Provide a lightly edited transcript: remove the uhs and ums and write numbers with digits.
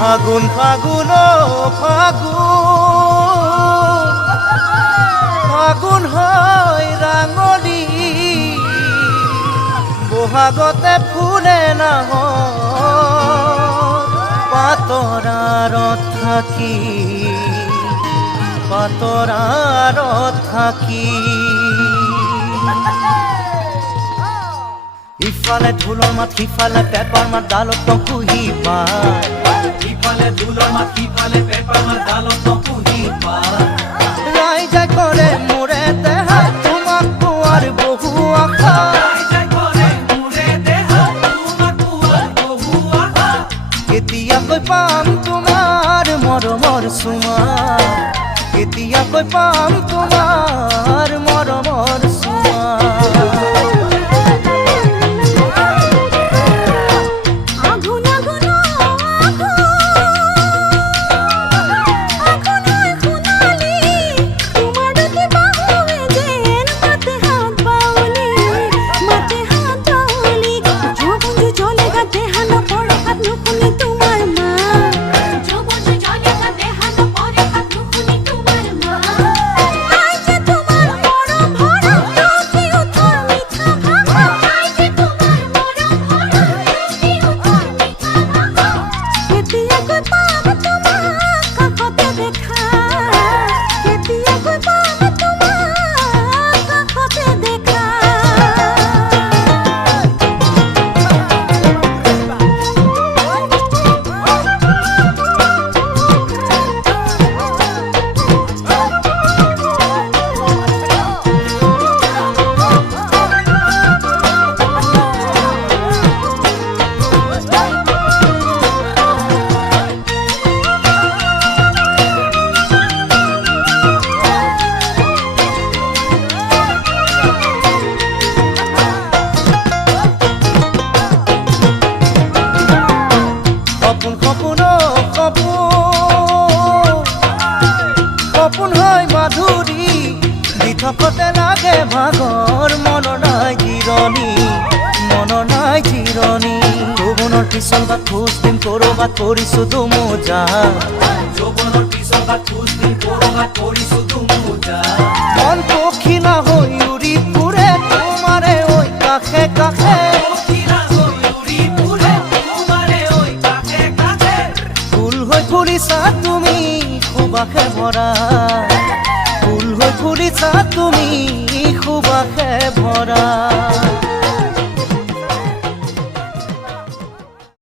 ফাগুন ফাগুন ফাগুন ফাগুন হয় ৰাঙলি বহাগতে ফুলে নাহ পাতৰাৰত থাকি পাতৰাৰত থাকি ইফালে ঢোলৰ মাত সিফালে পেপাৰ মাত ডালত নকুহি পায় ইফালে ঢোলৰ মাত সিফালে পেপাৰ মাত ডালত নকুহি পায় ৰাইজে কৰে মোৰে দেহা তোমাক পোৱাৰ বহু আশা ৰাইজে কৰে মোৰে দেহা তোমাক পোৱাৰ বহু আশা কেতিয়াকৈ পাম তোমাৰ মৰমৰ চুমা কেতিয়াকৈ পাম তোমাৰ মৰমৰ চুমা সপোন হয় মাধুৰী দি থকতে লাগে ভাগৰ মন নাই জিৰণি যৌৱনৰ পিছল বাট খোজ দিম কৰবাত পৰিছো দুমোজা যৌৱনৰ পিছল বাট খোজ দিম কৰবাত পৰিছো দুমোজা মন পখিলা হৈ উৰি ফুৰে তোমাৰে ঐ কাষে কাষে ফুল হৈ ফুলিছা তুমি সুবাসে ভৰা ফুল হৈ ফুলিছা তুমি সুবাসে ভৰা